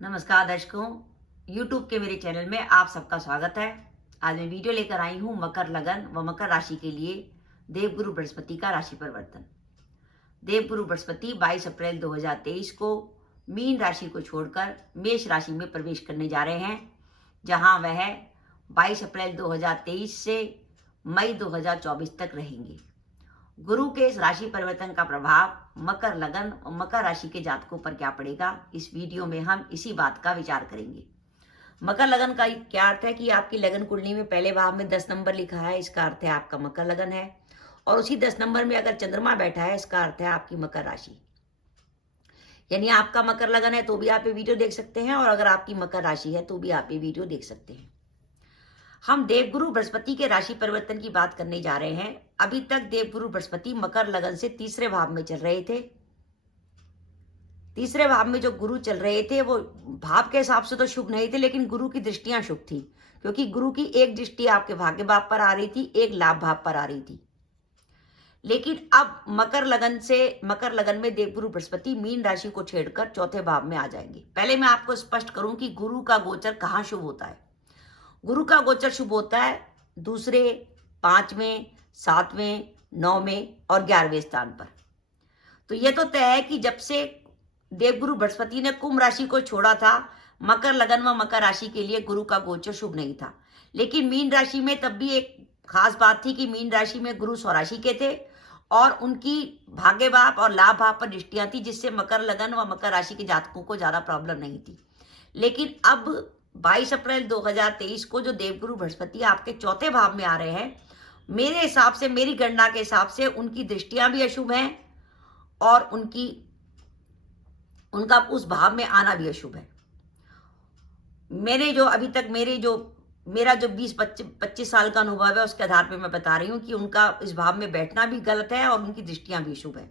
नमस्कार दर्शकों, YouTube के मेरे चैनल में आप सबका स्वागत है। आज मैं वीडियो लेकर आई हूँ मकर लगन व मकर राशि के लिए देवगुरु बृहस्पति का राशि परिवर्तन। देवगुरु बृहस्पति 22 अप्रैल 2023 को मीन राशि को छोड़कर मेष राशि में प्रवेश करने जा रहे हैं, जहां वह 22 अप्रैल 2023 से मई 2024 तक रहेंगे। गुरु के इस राशि परिवर्तन का प्रभाव मकर लगन और मकर राशि के जातकों पर क्या पड़ेगा, इस वीडियो में हम इसी बात का विचार करेंगे। मकर लगन का क्या अर्थ है कि आपकी लगन कुंडली में पहले भाव में 10 नंबर लिखा है, इसका अर्थ है आपका मकर लगन है। और उसी 10 नंबर में अगर चंद्रमा बैठा है, इसका अर्थ है आपकी मकर राशि। यानी आपका मकर लगन है तो भी आप ये वीडियो देख सकते हैं, और अगर आपकी मकर राशि है तो भी आप ये वीडियो देख सकते हैं। हम देवगुरु बृहस्पति के राशि परिवर्तन की बात करने जा रहे हैं। अभी तक देवगुरु बृहस्पति मकर लगन से तीसरे भाव में चल रहे थे। तीसरे भाव में जो गुरु चल रहे थे वो भाव के हिसाब से तो शुभ नहीं थे, लेकिन गुरु की दृष्टियां शुभ थी, क्योंकि गुरु की एक दृष्टि आपके भाग्य भाव पर आ रही थी, एक लाभ भाव पर आ रही थी। लेकिन अब मकर लगन में देवगुरु बृहस्पति मीन राशि को छेड़कर चौथे भाव में आ जाएंगे। पहले मैं आपको स्पष्ट करूं कि गुरु का गोचर कहां शुभ होता है। गुरु का गोचर शुभ होता है दूसरे, 5वें, 7वें, 9वें और 11वें स्थान पर। तो यह तो तय है कि जब से देवगुरु बृहस्पति ने कुंभ राशि को छोड़ा था, मकर लगन व मकर राशि के लिए गुरु का गोचर शुभ नहीं था। लेकिन मीन राशि में तब भी एक खास बात थी कि मीन राशि में गुरु स्वराशि के थे और उनकी भाग्य भाव और लाभ भाव पर दृष्टियां थी, जिससे मकर लगन व मकर राशि के जातकों को ज्यादा प्रॉब्लम नहीं थी। लेकिन अब 22 अप्रैल 2023 को जो देवगुरु बृहस्पति आपके चौथे भाव में आ रहे हैं, मेरे हिसाब से, मेरी गणना के हिसाब से उनकी दृष्टियां भी अशुभ हैं और उनका उस भाव में आना भी अशुभ है। मेरा जो 20-25 साल का अनुभव है, उसके आधार पर मैं बता रही हूं कि उनका इस भाव में बैठना भी गलत है और उनकी दृष्टियां भी शुभ है।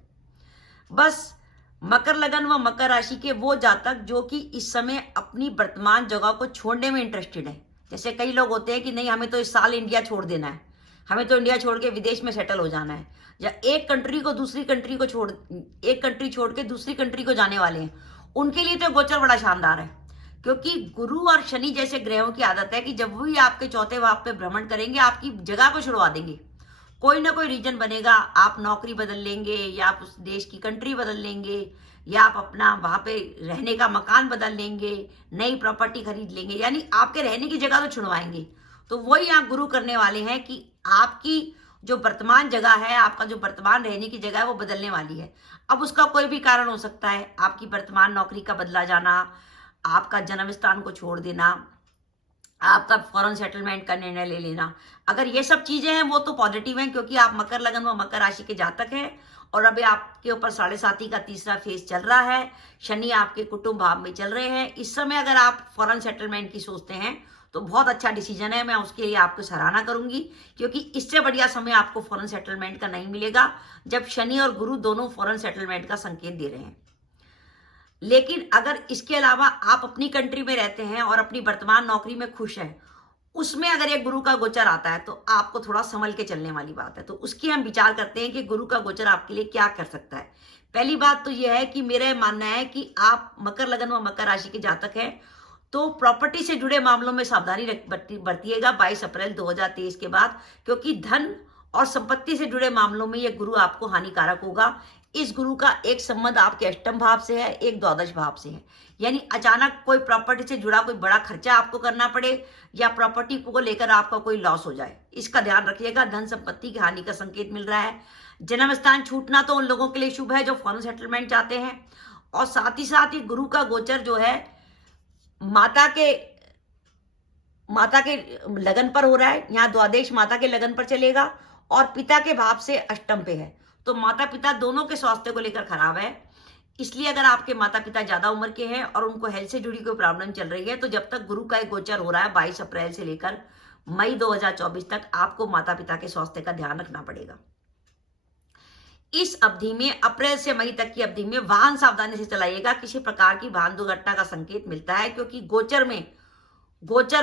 बस मकर लगन व मकर राशि के वो जातक जो कि इस समय अपनी वर्तमान जगह को छोड़ने में इंटरेस्टेड है। जैसे कई लोग होते हैं कि नहीं, हमें तो इस साल इंडिया छोड़ देना है, हमें तो इंडिया छोड़ के विदेश में सेटल हो जाना है, या एक कंट्री छोड़ के दूसरी कंट्री को जाने वाले हैं, उनके लिए तो गोचर बड़ा शानदार है। क्योंकि गुरु और शनि जैसे ग्रहों की आदत है कि जब भी आपके चौथे भाव पे भ्रमण करेंगे, आपकी जगह को छुड़वा देंगे। कोई ना कोई रीजन बनेगा, आप नौकरी बदल लेंगे, या आप उस देश की कंट्री बदल लेंगे, या आप अपना वहां पे रहने का मकान बदल लेंगे, नई प्रॉपर्टी खरीद लेंगे, यानी आपके रहने की जगह तो छुड़वाएंगे। तो वही यहाँ गुरु करने वाले हैं कि आपकी जो वर्तमान जगह है, आपका जो वर्तमान रहने की जगह है, वो बदलने वाली है। अब उसका कोई भी कारण हो सकता है, आपकी वर्तमान नौकरी का बदला जाना, आपका जन्म स्थान को छोड़ देना, आपका फॉरेन सेटलमेंट का निर्णय ले लेना। अगर ये सब चीजें हैं वो तो पॉजिटिव हैं, क्योंकि आप मकर लगन व मकर राशि के जातक हैं और अभी आपके ऊपर 7.5 का तीसरा फेज चल रहा है। शनि आपके कुटुंब भाव में चल रहे हैं। इस समय अगर आप फॉरेन सेटलमेंट की सोचते हैं तो बहुत अच्छा डिसीजन है, मैं उसके लिए आपको सराहना करूंगी, क्योंकि इससे बढ़िया समय आपको फॉरेन सेटलमेंट का नहीं मिलेगा, जब शनि और गुरु दोनों फॉरेन सेटलमेंट का संकेत दे रहे हैं। लेकिन अगर इसके अलावा आप अपनी कंट्री में रहते हैं और अपनी वर्तमान नौकरी में खुश हैं, उसमें अगर ये गुरु का गोचर आता है तो आपको थोड़ा संभल के चलने वाली बात है। तो उसकी हम विचार करते हैं कि गुरु का गोचर आपके लिए क्या कर सकता है। पहली बात तो यह है कि मेरा मानना है कि आप मकर लगन व मकर राशि के जातक हैं तो प्रॉपर्टी से जुड़े मामलों में सावधानी बरतिएगा 22 अप्रैल 2023 के बाद, क्योंकि धन और संपत्ति से जुड़े मामलों में यह गुरु आपको हानिकारक होगा। इस गुरु का एक संबंध आपके अष्टम भाव से है, एक द्वादश भाव से है। यानी अचानक कोई प्रॉपर्टी से जुड़ा कोई बड़ा खर्चा आपको करना पड़े, या प्रॉपर्टी को लेकर आपका कोई लॉस हो जाए, इसका ध्यान रखिएगा। धन संपत्ति की हानि का संकेत मिल रहा है। जन्म स्थान छूटना तो उन लोगों के लिए शुभ है जो फॉरेन सेटलमेंट चाहते हैं, और साथ ही गुरु का गोचर जो है माता के लगन पर हो रहा है। यहाँ द्वादश माता के लगन पर चलेगा और पिता के भाव से अष्टम पे है, तो माता पिता दोनों के स्वास्थ्य को लेकर खराब है। इसलिए अगर आपके माता पिता ज्यादा उम्र के हैं और उनको हेल्थ से जुड़ी कोई प्रॉब्लम चल रही है, तो जब तक गुरु का एक गोचर हो रहा है 22 अप्रैल से लेकर मई 2024 तक, आपको माता पिता के स्वास्थ्य का ध्यान रखना पड़ेगा। इस अवधि में, अप्रैल से मई तक की अवधि में, वाहन सावधानी से चलाइएगा। किसी प्रकार की वाहन दुर्घटना का संकेत मिलता है, क्योंकि गोचर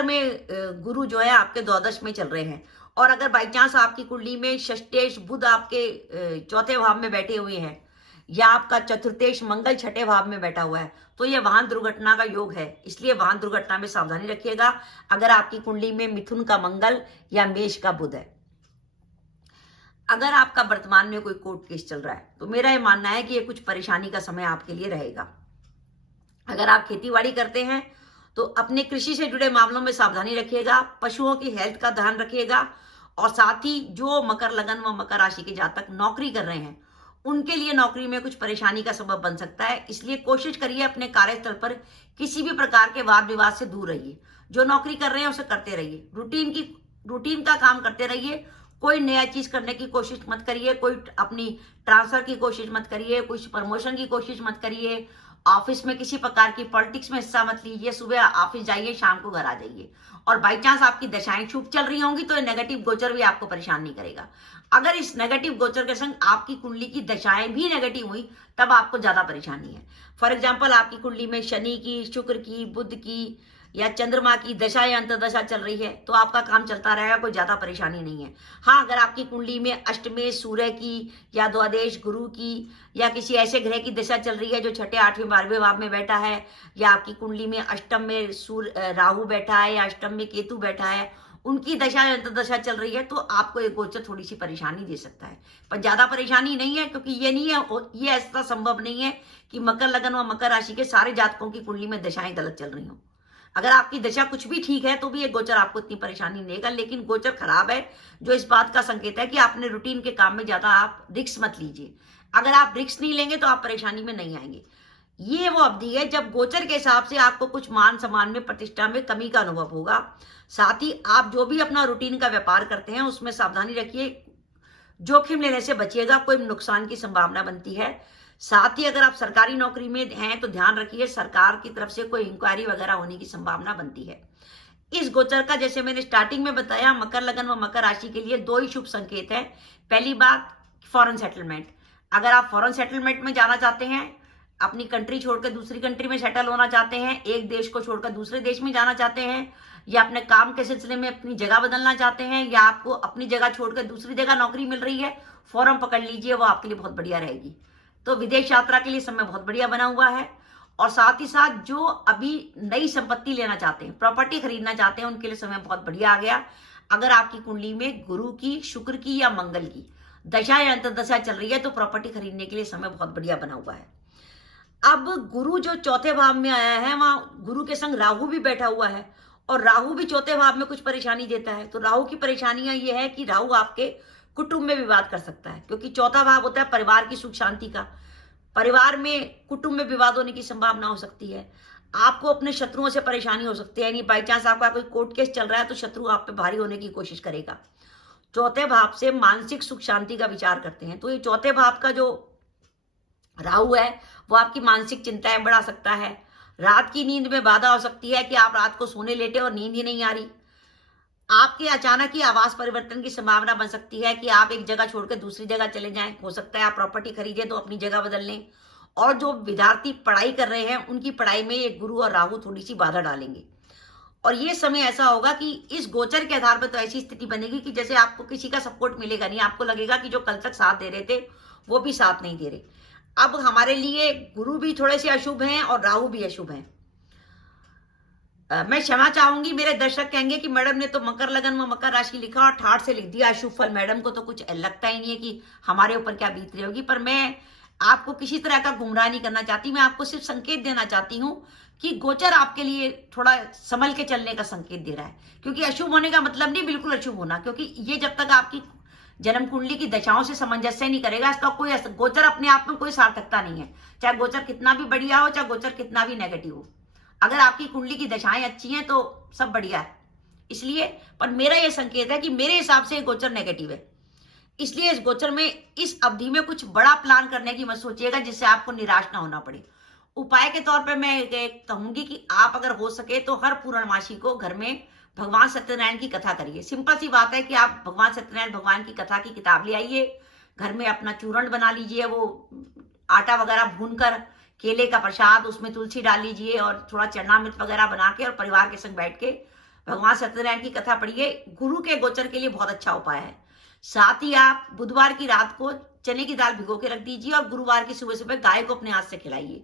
में गुरु जो है आपके द्वादश में चल रहे हैं। और अगर बाई चांस आपकी कुंडली में षष्टेश बुध आपके चौथे भाव में बैठे हुए हैं, या आपका चतुर्थेश मंगल छठे भाव में बैठा हुआ है, तो ये वाहन दुर्घटना का योग है। इसलिए वाहन दुर्घटना में सावधानी रखिएगा अगर आपकी कुंडली में मिथुन का मंगल या मेष का बुध है। अगर आपका वर्तमान में कोई कोर्ट केस चल रहा है तो मेरा ये मानना है कि ये कुछ परेशानी का समय आपके लिए रहेगा। अगर आप खेतीबाड़ी करते हैं तो अपने कृषि से जुड़े मामलों में सावधानी रखिएगा, पशुओं की हेल्थ का ध्यान रखिएगा, और साथ ही जो मकर लगन व मकर राशि के जातक नौकरी कर रहे हैं उनके लिए नौकरी में कुछ परेशानी का सबब बन सकता है। इसलिए कोशिश करिए अपने कार्यस्थल पर किसी भी प्रकार के वाद विवाद से दूर रहिए। जो नौकरी कर रहे हैं उसे करते रहिए, रूटीन का काम करते रहिए। कोई नया चीज करने की कोशिश मत करिए, कोई अपनी ट्रांसफर की कोशिश मत करिए, कुछ प्रमोशन की कोशिश मत करिए, ऑफिस में किसी प्रकार की पॉलिटिक्स में हिस्सा मत लीजिए। सुबह ऑफिस जाइए, शाम को घर आ जाइए। और बाई चांस आपकी दशाएं शुभ चल रही होंगी तो ये नेगेटिव गोचर भी आपको परेशान नहीं करेगा। अगर इस नेगेटिव गोचर के संग आपकी कुंडली की दशाएं भी नेगेटिव हुई तब आपको ज्यादा परेशानी है। फॉर एग्जाम्पल आपकी कुंडली में शनि की, शुक्र की, बुध की या चंद्रमा की दशा या अंतर्दशा चल रही है तो आपका काम चलता रहेगा, कोई ज्यादा परेशानी नहीं है। हाँ, अगर आपकी कुंडली में अष्टमेश सूर्य की या द्वादश गुरु की या किसी ऐसे ग्रह की दशा चल रही है जो छठे, आठवें, 12वें भाव में बैठा है, या आपकी कुंडली में अष्टम में सूर्य राहु बैठा है या अष्टम में केतु बैठा है, उनकी दशा या अंतर्दशा चल रही है, तो आपको एक गोचर थोड़ी सी परेशानी दे सकता है। पर ज्यादा परेशानी नहीं है, क्योंकि ये नहीं है, ये ऐसा संभव नहीं है कि मकर लगन व मकर राशि के सारे जातकों की कुंडली में दशाएं गलत चल रही हो। अगर आपकी दशा कुछ भी ठीक है तो भी ये गोचर आपको इतनी परेशानी नहीं देगा। लेकिन गोचर खराब है जो इस बात का संकेत है कि आपने रूटीन के काम में ज्यादा आप रिस्क मत लीजिए। अगर आप रिस्क नहीं लेंगे तो आप परेशानी में नहीं आएंगे। ये वो अवधि है जब गोचर के हिसाब से आपको कुछ मान सम्मान में, प्रतिष्ठा में कमी का अनुभव होगा। साथ ही आप जो भी अपना रूटीन का व्यापार करते हैं उसमें सावधानी रखिए, जोखिम लेने से बचिएगा, कोई नुकसान की संभावना बनती है। साथ ही अगर आप सरकारी नौकरी में हैं तो ध्यान रखिए, सरकार की तरफ से कोई इंक्वायरी वगैरह होने की संभावना बनती है। इस गोचर का, जैसे मैंने स्टार्टिंग में बताया, मकर लगन व मकर राशि के लिए दो ही शुभ संकेत है। पहली बात, फॉरेन सेटलमेंट। अगर आप फॉरेन सेटलमेंट में जाना चाहते हैं, अपनी कंट्री छोड़कर दूसरी कंट्री में सेटल होना चाहते हैं, एक देश को छोड़कर दूसरे देश में जाना चाहते हैं, या अपने काम के सिलसिले में अपनी जगह बदलना चाहते हैं, या आपको अपनी जगह छोड़कर दूसरी जगह नौकरी मिल रही है, फॉर्म पकड़ लीजिए, वो आपके लिए बहुत बढ़िया रहेगी। तो विदेश यात्रा के लिए समय बहुत बढ़िया बना हुआ है। और साथ ही साथ जो अभी नई संपत्ति लेना चाहते हैं, प्रॉपर्टी खरीदना चाहते हैं, उनके लिए समय बहुत बढ़िया आ गया। अगर आपकी कुंडली में गुरु की, शुक्र की या मंगल की दशा या अंतर्दशा चल रही है तो प्रॉपर्टी खरीदने के लिए समय बहुत बढ़िया बना हुआ है। अब गुरु जो चौथे भाव में आया है, वहां गुरु के संग राहु भी बैठा हुआ है, और राहु भी चौथे भाव में कुछ परेशानी देता है। तो राहु की परेशानियां ये है कि राहु आपके कुटुंब में विवाद कर सकता है, क्योंकि चौथा भाव होता है परिवार की सुख शांति का। परिवार में, कुटुंब में विवाद होने की संभावना हो सकती है। आपको अपने शत्रुओं से परेशानी हो सकती है, यानी बाई चांस आपका कोई कोर्ट केस चल रहा है तो शत्रु आप पे भारी होने की कोशिश करेगा। चौथे भाव से मानसिक सुख शांति का विचार करते हैं, तो ये चौथे भाव का जो राहु है वो आपकी मानसिक चिंताएं बढ़ा सकता है। रात की नींद में बाधा हो सकती है कि आप रात को सोने लेटे और नींद ही नहीं आ रही। आपके अचानक ही आवास परिवर्तन की संभावना बन सकती है कि आप एक जगह छोड़कर दूसरी जगह चले जाएं। हो सकता है आप प्रॉपर्टी खरीदे तो अपनी जगह बदल लें। और जो विद्यार्थी पढ़ाई कर रहे हैं उनकी पढ़ाई में ये गुरु और राहु थोड़ी सी बाधा डालेंगे। और ये समय ऐसा होगा कि इस गोचर के आधार पर तो ऐसी स्थिति बनेगी कि जैसे आपको किसी का सपोर्ट मिलेगा नहीं, आपको लगेगा कि जो कल तक साथ दे रहे थे वो भी साथ नहीं दे रहे। अब हमारे लिए गुरु भी थोड़े से अशुभ हैं और राहु भी अशुभ हैं। मैं क्षमा चाहूंगी, मेरे दर्शक कहेंगे कि मैडम ने तो मकर लगन में मकर राशि लिखा और ठाठ से लिख दिया अशुभ फल, मैडम को तो कुछ लगता ही नहीं है कि हमारे ऊपर क्या बीत रही होगी। पर मैं आपको किसी तरह का गुमराह नहीं करना चाहती, मैं आपको सिर्फ संकेत देना चाहती हूँ कि गोचर आपके लिए थोड़ा संभल के चलने का संकेत दे रहा है। क्योंकि अशुभ होने का मतलब नहीं बिल्कुल अशुभ होना, क्योंकि ये जब तक आपकी जन्म कुंडली की दशाओं से सामंजस्य नहीं करेगा, इसका कोई गोचर अपने आप में कोई सार्थकता नहीं है। चाहे गोचर कितना भी बढ़िया हो, चाहे गोचर कितना भी नेगेटिव हो, अगर आपकी कुंडली की दशाएं अच्छी हैं तो सब बढ़िया है। इसलिए, पर मेरा यह संकेत है कि मेरे हिसाब से गोचर नेगेटिव है। इसलिए इस गोचर में, इस अवधि में कुछ बड़ा प्लान करने की मत सोचिएगा जिससे आपको निराश ना होना पड़े। उपाय के तौर पर मैं कहूंगी कि आप अगर हो सके तो हर पूर्णमासी को घर में भगवान सत्यनारायण की कथा करिए। सिंपल सी बात है कि आप भगवान सत्यनारायण भगवान की कथा की किताब ले आइए, घर में अपना चूर्ण बना लीजिए, वो आटा वगैरह भूनकर, केले का प्रसाद, उसमें तुलसी डाल लीजिए और थोड़ा चरणामृत वगैरह बना के, और परिवार के संग बैठ के भगवान सत्यनारायण की कथा पढ़िए। गुरु के गोचर के लिए बहुत अच्छा उपाय है। साथ ही आप बुधवार की रात को चने की दाल भिगो के रख दीजिए और गुरुवार की सुबह सुबह गाय को अपने हाथ से खिलाइए।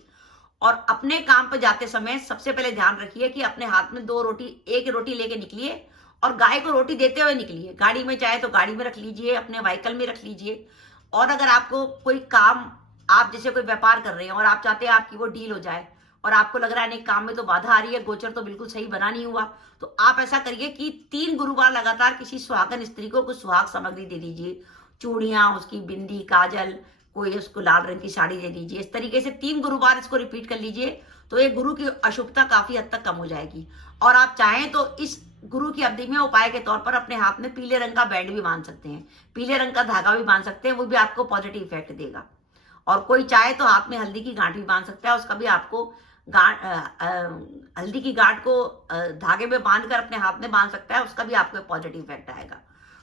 और अपने काम पे जाते समय सबसे पहले ध्यान रखिए कि अपने हाथ में 2 रोटी, 1 रोटी लेके निकलिए और गाय को रोटी देते हुए निकलिए। गाड़ी में चाहे तो गाड़ी में रख लीजिए, अपने व्हीकल में रख लीजिए। और अगर आपको कोई काम, आप जैसे कोई व्यापार कर रहे हैं और आप चाहते हैं आपकी वो डील हो जाए और आपको लग रहा है नहीं काम में तो बाधा आ रही है, गोचर तो बिल्कुल सही बना नहीं हुआ, तो आप ऐसा करिए कि 3 गुरुवार लगातार किसी सुहागन स्त्री को कुछ सुहाग सामग्री दे दीजिए। चूड़ियां, उसकी बिंदी, काजल, कोई उसको लाल रंग की साड़ी दे दीजिए। इस तरीके से 3 गुरुवार इसको रिपीट कर लीजिए, तो ये गुरु की अशुभता काफी हद तक कम हो जाएगी। और आप चाहें तो इस गुरु की अवधि में उपाय के तौर पर अपने हाथ में पीले रंग का बैंड भी बांध सकते हैं, पीले रंग का धागा भी बांध सकते हैं, वो भी आपको पॉजिटिव इफेक्ट देगा। और कोई चाहे तो हाथ में हल्दी की गांठ भी बांध सकता है, उसका भी आपको हल्दी की गांठ को धागे में बांधकर अपने हाथ में बांध सकता है, उसका भी आपको पॉजिटिव इफेक्ट आएगा।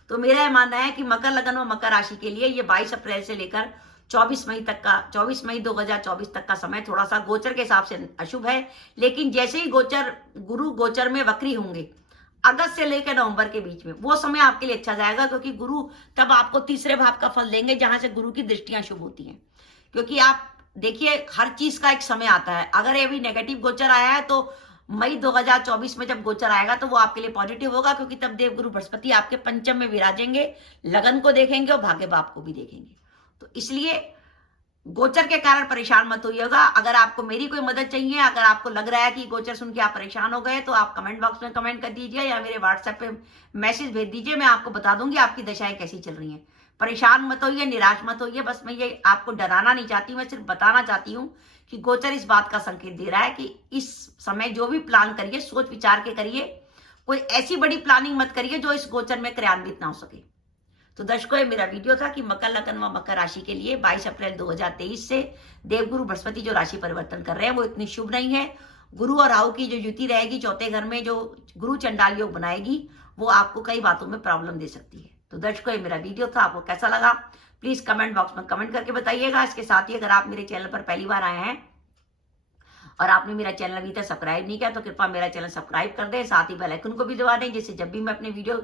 तो मेरा यह मानना है कि मकर लगन व मकर राशि के लिए ये 22 अप्रैल से लेकर 24 मई 2024 तक का समय थोड़ा सा गोचर के हिसाब से अशुभ है। लेकिन जैसे ही गुरु गोचर में वक्री होंगे, अगस्त से लेकर नवंबर के बीच में, वो समय आपके लिए अच्छा जाएगा, क्योंकि गुरु तब आपको तीसरे भाव का फल देंगे जहां से गुरु की दृष्टियां शुभ होती हैं। क्योंकि आप देखिए, हर चीज का एक समय आता है। अगर ये भी नेगेटिव गोचर आया है तो मई 2024 में जब गोचर आएगा तो वो आपके लिए पॉजिटिव होगा, क्योंकि तब देवगुरु बृहस्पति आपके पंचम में विराजेंगे, लगन को देखेंगे और भाग्य भाव को भी देखेंगे। तो इसलिए गोचर के कारण परेशान मत होइएगा। अगर आपको मेरी कोई मदद चाहिए, अगर आपको लग रहा है कि गोचर सुन के आप परेशान हो गए, तो आप कमेंट बॉक्स में कमेंट कर दीजिए या मेरे व्हाट्सएप पे मैसेज भेज दीजिए। मैं आपको बता दूंगी आपकी दशाएं कैसी चल रही हैं। परेशान मत होइए, निराश मत होइए। बस मैं ये आपको डराना नहीं चाहती, मैं सिर्फ बताना चाहती हूँ कि गोचर इस बात का संकेत दे रहा है कि इस समय जो भी प्लान करिए सोच विचार के करिए। कोई ऐसी बड़ी प्लानिंग मत करिए जो इस गोचर में क्रियान्वित ना हो सके। तो दर्शकों, मेरा वीडियो था कि मकर लगन व मकर राशि के लिए 22 अप्रैल 2023 से देवगुरु बृहस्पति जो राशि परिवर्तन कर रहे हैं वो इतनी शुभ नहीं है। गुरु और राहु की जो युति रहेगी चौथे घर में, जो गुरु चंडाल योग बनाएगी, वो आपको कई बातों में प्रॉब्लम दे सकती है। तो दर्शकों, ये मेरा वीडियो था, आपको कैसा लगा प्लीज कमेंट बॉक्स में कमेंट करके बताइएगा। इसके साथ ही अगर आप मेरे चैनल पर पहली बार आए हैं और आपने मेरा चैनल अभी तक सब्सक्राइब नहीं किया तो कृपया मेरा चैनल सब्सक्राइब कर दें, साथ ही बेल आइकन को भी दबा दें, जिससे जब भी मैं अपने वीडियो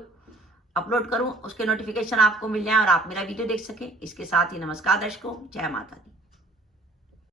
अपलोड करूं उसके नोटिफिकेशन आपको मिल जाए और आप मेरा वीडियो देख सकें। इसके साथ ही नमस्कार दर्शकों, जय माता दी।